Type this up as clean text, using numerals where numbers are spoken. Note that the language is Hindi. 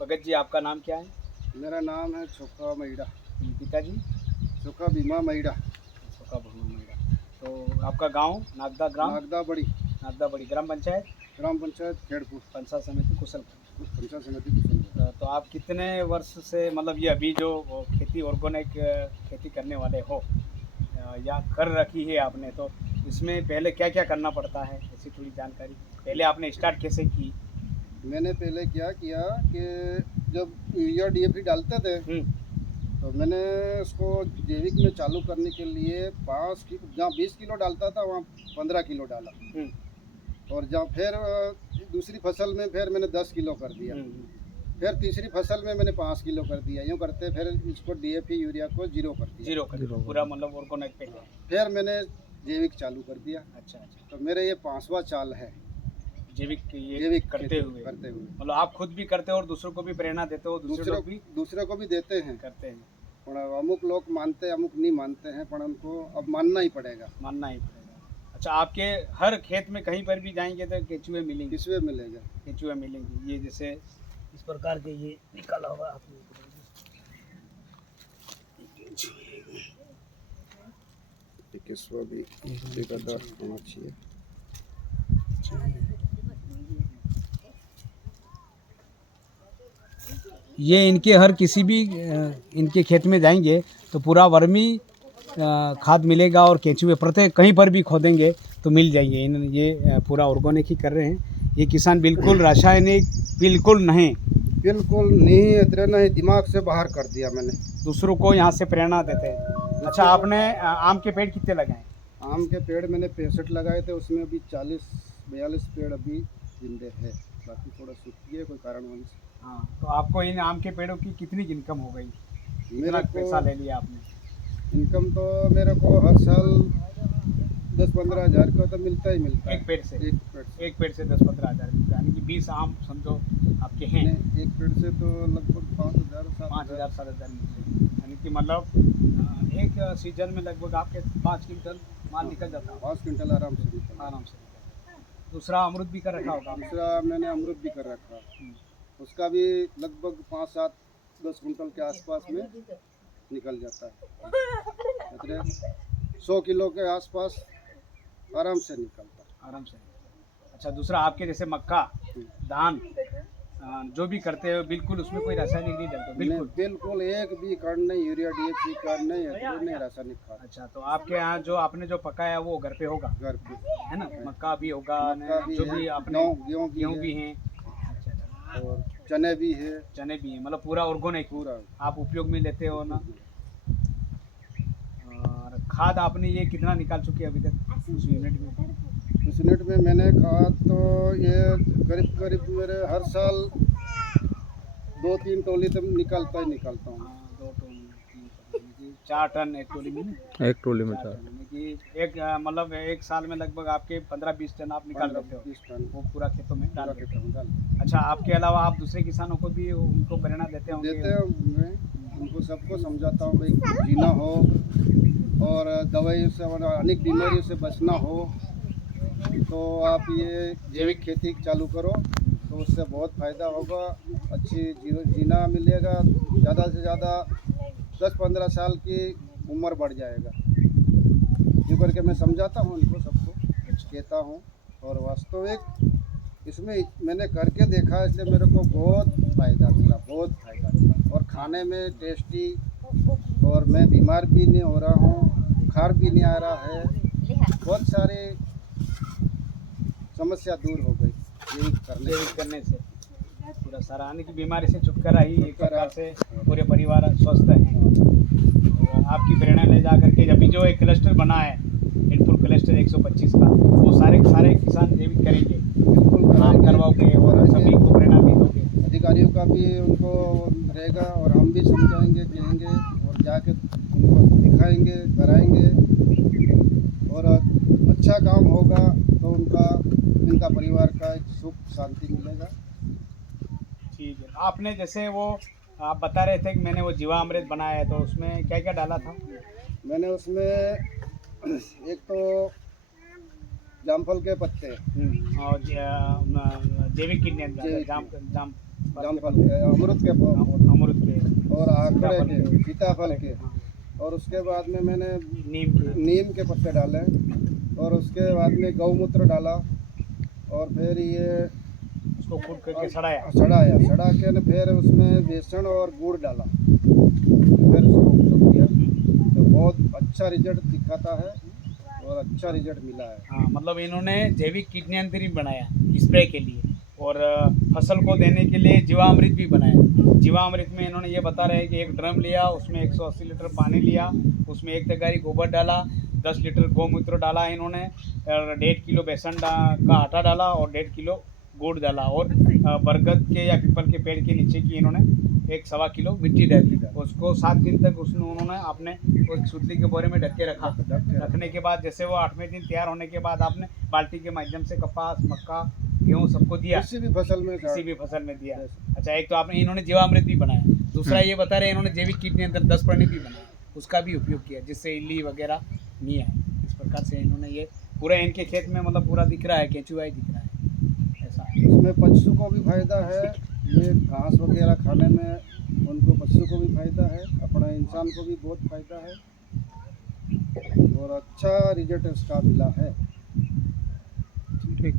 भगत जी, आपका नाम क्या है? मेरा नाम है छोका मैडा। पिताजी? छोका भीमा मैडा। छोका भगवान मेरा। तो आपका गांव नागदा ग्राम? नागदा बड़ी। नागदा बड़ी ग्राम पंचायत? ग्राम पंचायत खेड़पुर। पंचायत समिति कुशलपुर। पंचायत समिति कुशलपुर। तो आप कितने वर्ष से मतलब ये अभी जो खेती ऑर्गेनिक खेती करने वाले हो या कर रखी है आपने, तो इसमें पहले क्या क्या करना पड़ता है, ऐसी थोड़ी जानकारी। पहले आपने स्टार्ट कैसे की? मैंने पहले क्या किया कि जब यूरिया डीएपी डालते थे तो मैंने उसको जैविक में चालू करने के लिए 5 किलो, जहाँ 20 किलो डालता था वहाँ 15 किलो डाला। और जहाँ फिर दूसरी फसल में फिर मैंने 10 किलो कर दिया। फिर तीसरी फसल में मैंने 5 किलो कर दिया। यूँ करते फिर इसको डीएपी यूरिया को 0 कर दिया। 0 कर दिया पूरा, मतलब ऑर्गेनिक पे। फिर मैंने जैविक चालू कर दिया। अच्छा अच्छा। तो मेरा ये 5वां चाल है जैविक ये जैविक करते हुए मतलब आप खुद भी करते हो और दूसरों को भी प्रेरणा देते हो, दूसरे को भी देते हैं। करते हैं। पर अमुक लोग मानते हैं, अमुक नहीं मानते हैं, पर उनको अब मानना ही पड़ेगा। अच्छा, आपके हर खेत में कहीं पर भी जाएंगे तो केचुए मिलेंगे? केचुए मिलेगा। केचुए मिलेंगे। ये जैसे इस प्रकार के ये निकाला होगा आपने। केचुआ भी बेकदार होना चाहिए। ये इनके हर किसी भी इनके खेत में जाएंगे तो पूरा वर्मी खाद मिलेगा और केंचुए प्रत्येक कहीं पर भी खोदेंगे तो मिल जाएंगे। ये पूरा ऑर्गेनिक ही कर रहे हैं ये किसान, बिल्कुल रासायनिक बिल्कुल नहीं इतना नहीं, दिमाग से बाहर कर दिया मैंने। दूसरों को यहाँ से प्रेरणा देते हैं। अच्छा, आपने आम के पेड़ कितने लगाए? आम के पेड़ मैंने 65 लगाए थे, उसमें अभी 40-42 पेड़ अभी जिंदे हैं, बाकी थोड़ा सूख गए कोई कारणवश। हाँ, तो आपको इन आम के पेड़ों की कितनी इनकम हो गई? मेरा पैसा ले लिया आपने? इनकम तो मेरे को हर साल 10-15 हज़ार का तो मिलता ही मिलता है। एक पेड़ से? एक पेड़ से 10-15 हज़ार मिलता है, यानी कि 20 आम समझो आपके हैं। एक पेड़ से तो लगभग 5,000-7,000 मिलते हैं, यानी कि मतलब एक सीजन में लगभग आपके 5 क्विंटल माल निकल जाता है। 5 क्विंटल आराम से निकल। दूसरा अमरूद भी कर रखा होगा? दूसरा मैंने अमरूद भी कर रखा, उसका भी लगभग 5-7-10 क्विंटल के आसपास में निकल जाता है। 100 किलो के आसपास आराम से निकलता। अच्छा, दूसरा आपके जैसे मक्का धान जो भी करते हो बिल्कुल उसमें कोई रासायनिक नहीं डलता? बिल्कुल एक भी खाद नहीं, यूरिया डीएपी खाद नहीं, रासायनिक खाद। अच्छा, तो आपके यहाँ जो आपने जो पकाया वो घर पे होगा? घर पे है ना, मक्का भी होगा, जो भी आपने गेहूँ भी हैं। अच्छा, और चने भी है। मतलब पूरा ऑर्गेनिक पूरा आप उपयोग में लेते हो ना। और खाद आपने ये कितना निकाल चुके हैं अभी तक उस यूनिट में? उस यूनिट में मैंने खाद तो ये करीब मेरे हर साल 2-3 टोली तो निकलता हूँ। 2 टन 4 टन एक टोली में? एक टोली में 4 एक मतलब एक साल में लगभग आपके 15-20 टन आप निकाल लेते हो? 20 टन वो पूरा खेतों में डाल देते हो। अच्छा, आपके अलावा आप दूसरे किसानों को भी उनको प्रेरणा देते होंगे? मैं उनको सबको समझाता हूँ भाई जीना हो और दवाई से अनेक बीमारियों से बचना हो तो आप ये जैविक खेती चालू करो तो उससे बहुत फ़ायदा होगा। अच्छी जीना मिलेगा, ज़्यादा से ज़्यादा 10-15 साल की उम्र बढ़ जाएगा। जो करके मैं समझाता हूँ उनको, सबको कहता हूँ। और वास्तविक इसमें मैंने करके देखा, इसलिए मेरे को बहुत फ़ायदा मिला और खाने में टेस्टी, और मैं बीमार भी नहीं हो रहा हूँ, बुखार भी नहीं आ रहा है, बहुत सारी समस्या दूर हो गई जैविक करने से। पूरा सारा आने की बीमारी से छुटकारा ही एक प्रकार से पूरे परिवार स्वस्थ है। आपकी प्रेरणा ले जा करके अभी जो एक क्लस्टर बना है हेडपुर क्लस्टर 125 का, वो सारे किसान जैविक करेंगे? बिल्कुल काम करवाओगे और सभी को प्रेरणा भी दोगे? अधिकारियों का भी उनको रहेगा और हम भी समझाएंगे, कहेंगे और जाके उनको दिखाएंगे, कराएंगे और अच्छा काम होगा तो इनका परिवार का एक सुख शांति मिलेगा। ठीक है। आपने जैसे वो आप बता रहे थे कि मैंने वो जीवामृत बनाया है, तो उसमें क्या क्या डाला था? मैंने उसमें एक तो जामफल के पत्ते और जैविक कीटनाशक जैविक जाम जाम जामफल के, अमरूद के अमरूद के और आकड़े सीताफल के, सीताफल के। हाँ, और उसके बाद में मैंने नीम के पत्ते डाले, और उसके बाद में गौमूत्र डाला, और फिर ये उसको कूट करके सड़ाया। सड़ा के न फिर उसमें बेसन और गुड़ डाला, फिर उसको उपयोग किया, तो बहुत अच्छा रिजल्ट दिखाता है और अच्छा रिजल्ट मिला है। हाँ, मतलब इन्होंने जैविक कीटनाशक बनाया स्प्रे के लिए, और फसल को देने के लिए जीवामृत भी बनाया। जीवामृत में इन्होंने ये बता रहे हैं कि एक ड्रम लिया, उसमें 180 लीटर पानी लिया, उसमें 1 तगारी गोबर डाला, 10 लीटर गौमूत्र डाला इन्होंने, और 1.5 किलो बेसन का आटा डाला, और 1.5 किलो गुड़ डाला, और बरगद के या पीपल के पेड़ के नीचे की इन्होंने 1 सवा किलो मिट्टी डाली। उसको 7 दिन तक उसमें उन्होंने आपने एक सुतली के बोरे में ढक के रखा। रखने के बाद जैसे वो 8वें दिन तैयार होने के बाद आपने बाल्टी के माध्यम से कपास, मक्का, गेहूँ सबको दिया, किसी भी फसल में दिया। अच्छा, एक तो आपने इन्होंने जीवामृत भी बनाया, दूसरा ये बता रहे हैं इन्होंने जैविक कीट नियंत्रण 10 प्रणी भी बनाया, उसका भी उपयोग किया, जिससे इल्ली वगैरह नहीं आए। इस प्रकार से इन्होंने ये पूरा इनके खेत में मतलब पूरा दिख रहा है, केंचुआ ही दिख रहा है, ऐसा है। उसमें पशु को भी फायदा है, ये घास वगैरह खाने में उनको पशु को भी फायदा है, अपना इंसान को भी बहुत फायदा है, और अच्छा रिजल्ट इसका मिला है। ठीक।